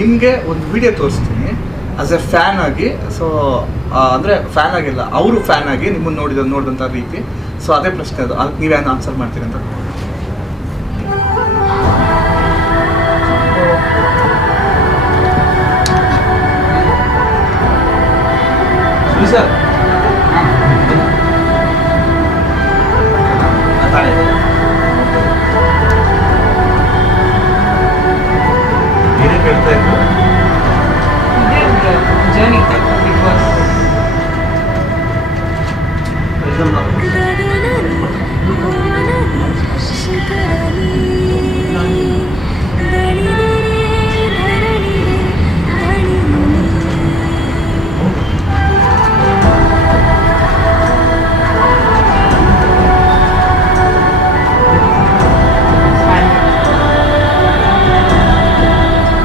ನಿಮಗೆ ಒಂದು ವಿಡಿಯೋ ತೋರಿಸ್ತೀನಿ ಆಸ್ ಎ ಫ್ಯಾನ್ ಆಗಿ. ಸೊ ಅಂದರೆ ಫ್ಯಾನ್ ಆಗಿಲ್ಲ, ಅವರು ಫ್ಯಾನ್ ಆಗಿ ನಿಮ್ಮನ್ನು ನೋಡಿದಂಥ ರೀತಿ. ಸೊ ಅದೇ ಪ್ರಶ್ನೆ, ಅದು ನೀವೇನು ಆನ್ಸರ್ ಮಾಡ್ತೀರಿ ಅಂತ. ಸರ್ ಏನೇ ಕೇಳ್ತಾ ಇದ್ರು